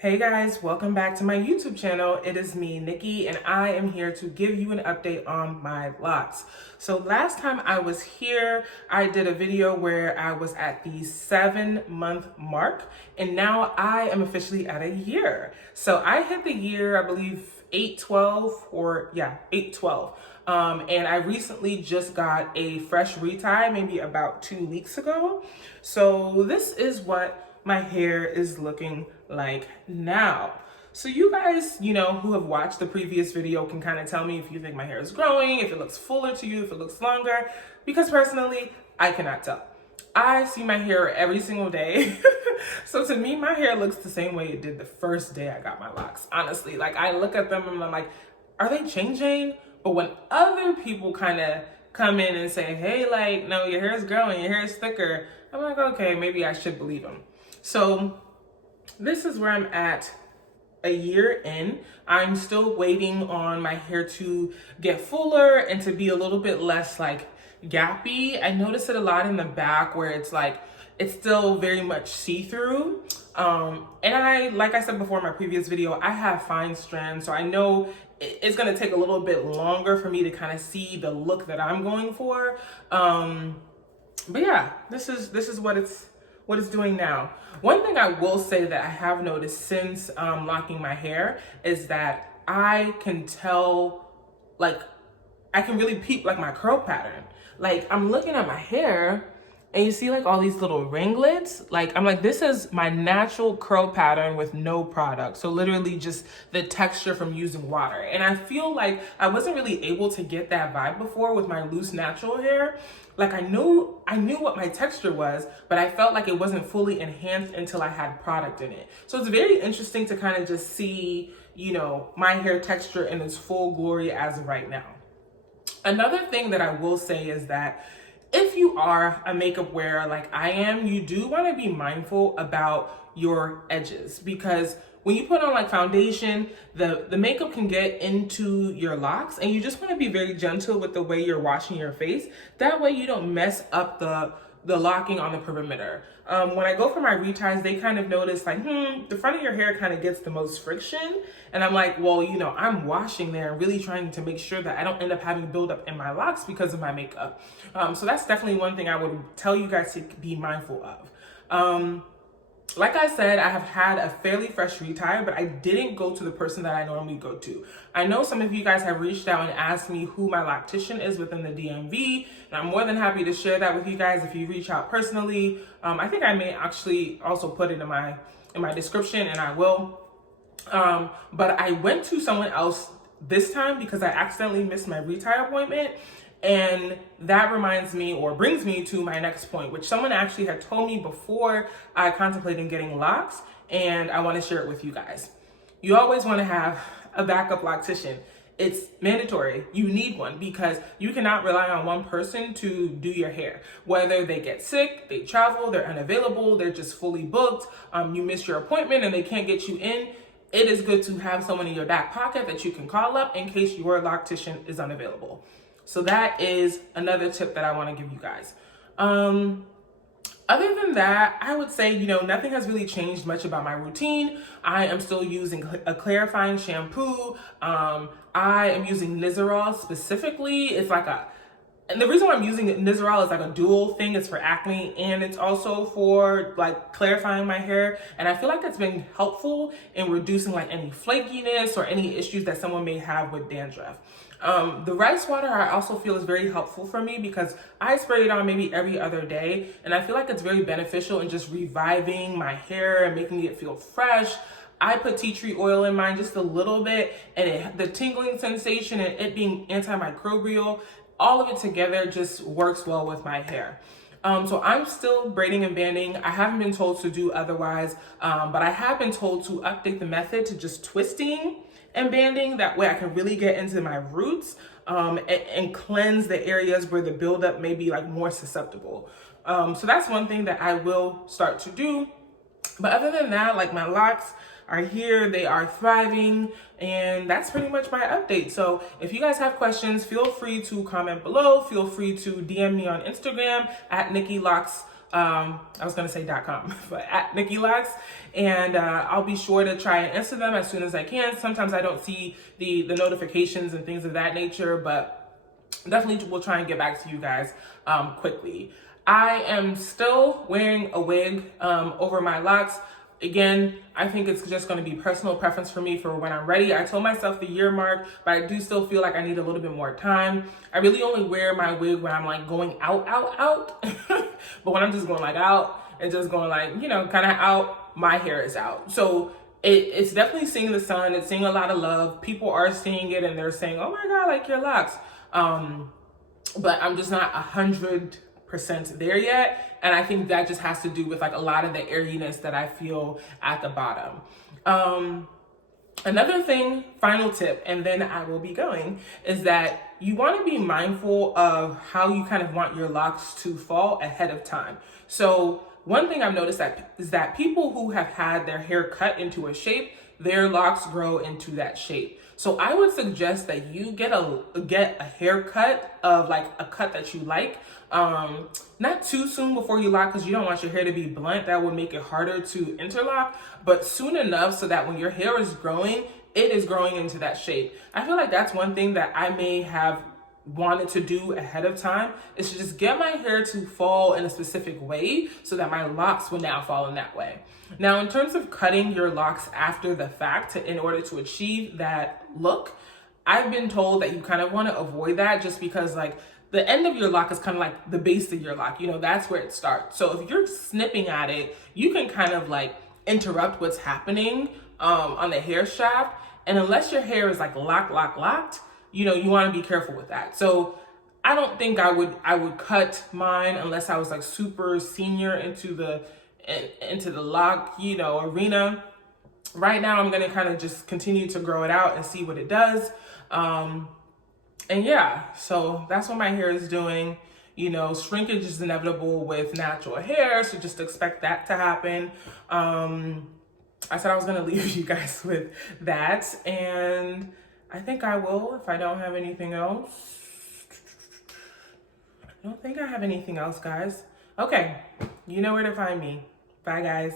Hey guys, welcome back to my YouTube channel. It is me, Nikki, and I am here to give you an update on my locks. So last time I was here, I did a video where I was at the 7-month mark, and now I am officially at a year. So I hit the year, I believe 8/12 or yeah, 8/12. And I recently just got a fresh retie, maybe about 2 weeks ago. So this is what my hair is looking like now. So you guys, who have watched the previous video can kind of tell me if you think my hair is growing, if it looks fuller to you, if it looks longer, because personally, I cannot tell. I see my hair every single day. So to me, my hair looks the same way it did the first day I got my locks. Honestly, like I look at them and I'm like, are they changing? But when other people kind of come in and say, hey, like, no, your hair is growing, your hair is thicker, I'm like, okay, maybe I should believe them. So this is where I'm at a year in. I'm still waiting on my hair to get fuller and to be a little bit less like gappy. I notice it a lot in the back where it's like, it's still very much see-through. And like I said before in my previous video, I have fine strands. So I know it's gonna take a little bit longer for me to kind of see the look that I'm going for. But yeah, this is what it's doing now. One thing I will say that I have noticed since locking my hair is that I can tell, like, I can really peep like my curl pattern. Like I'm looking at my hair and you see like all these little ringlets. Like I'm like, this is my natural curl pattern with no product. So literally just the texture from using water. And I feel like I wasn't really able to get that vibe before with my loose natural hair. Like I knew what my texture was, but I felt like it wasn't fully enhanced until I had product in it. So it's very interesting to kind of just see, my hair texture in its full glory as of right now. Another thing that I will say is that if you are a makeup wearer like I am, you do want to be mindful about your edges, because when you put on like foundation, the makeup can get into your locks, and you just want to be very gentle with the way you're washing your face. That way you don't mess up the locking on the perimeter. When I go for my reties, they kind of notice like, the front of your hair kind of gets the most friction. And I'm like, well, I'm washing there and really trying to make sure that I don't end up having buildup in my locks because of my makeup. So that's definitely one thing I would tell you guys to be mindful of. Like I said, I have had a fairly fresh retire, but I didn't go to the person that I normally go to. I know some of you guys have reached out and asked me who my loctician is within the DMV, and I'm more than happy to share that with you guys if you reach out personally. I think I may actually also put it in my description, and I will. But I went to someone else this time because I accidentally missed my retire appointment. And that reminds me or brings me to my next point, which someone actually had told me before I contemplated getting locks, and I want to share it with you guys. You always want to have a backup loctician. It's mandatory. You need one because you cannot rely on one person to do your hair. Whether they get sick, they travel, they're unavailable, they're just fully booked, you miss your appointment and they can't get you in, it is good to have someone in your back pocket that you can call up in case your loctician is unavailable. So that is another tip that I want to give you guys. Other than that, I would say, nothing has really changed much about my routine. I am still using a clarifying shampoo. I am using Nizoral specifically. It's like and the reason why I'm using Nizoral is like a dual thing. It's for acne and it's also for like clarifying my hair. And I feel like it's been helpful in reducing like any flakiness or any issues that someone may have with dandruff. The rice water I also feel is very helpful for me because I spray it on maybe every other day, and I feel like it's very beneficial in just reviving my hair and making it feel fresh. I put tea tree oil in mine just a little bit, and the tingling sensation and it being antimicrobial, all of it together just works well with my hair. So I'm still braiding and banding. I haven't been told to do otherwise, but I have been told to update the method to just twisting and banding. That way I can really get into my roots and cleanse the areas where the buildup may be like more susceptible. So that's one thing that I will start to do. But other than that, like my locks are here, they are thriving, and that's pretty much my update. So if you guys have questions, feel free to comment below. Feel free to DM me on Instagram at Nikki Locks I was gonna say .com, but at Nikki Locks, and I'll be sure to try and answer them as soon as I can. Sometimes I don't see the notifications and things of that nature, but definitely will try and get back to you guys quickly. I am still wearing a wig over my locks. Again, I think it's just going to be personal preference for me for when I'm ready. I told myself the year mark, but I do still feel like I need a little bit more time. I really only wear my wig when I'm like going out. But when I'm just going like out and just going like, you know, kind of out, my hair is out. So it's definitely seeing the sun. It's seeing a lot of love. People are seeing it and they're saying, oh my God, like your locks. But I'm just not 100% there yet. And I think that just has to do with like a lot of the airiness that I feel at the bottom. Another thing, final tip, and then I will be going, is that you want to be mindful of how you kind of want your locks to fall ahead of time. So one thing I've noticed is that people who have had their hair cut into a shape, their locks grow into that shape. So I would suggest that you get a haircut of like a cut that you like. Not too soon before you lock, because you don't want your hair to be blunt. That would make it harder to interlock, but soon enough so that when your hair is growing, it is growing into that shape. I feel like that's one thing that I may have wanted to do ahead of time, is to just get my hair to fall in a specific way so that my locks will now fall in that way. Now, in terms of cutting your locks after the fact in order to achieve that look, I've been told that you kind of want to avoid that, just because like the end of your lock is kind of like the base of your lock, you know, that's where it starts. So if you're snipping at it, you can kind of like interrupt what's happening on the hair shaft. And unless your hair is like locked, you know, you want to be careful with that. So I don't think I would cut mine unless I was like super senior into the lock, you know, arena. Right now, I'm going to kind of just continue to grow it out and see what it does. And yeah, so that's what my hair is doing. You know, shrinkage is inevitable with natural hair, so just expect that to happen. I said I was going to leave you guys with that, and I think I will if I don't have anything else. I don't think I have anything else, guys. Okay, you know where to find me. Bye, guys.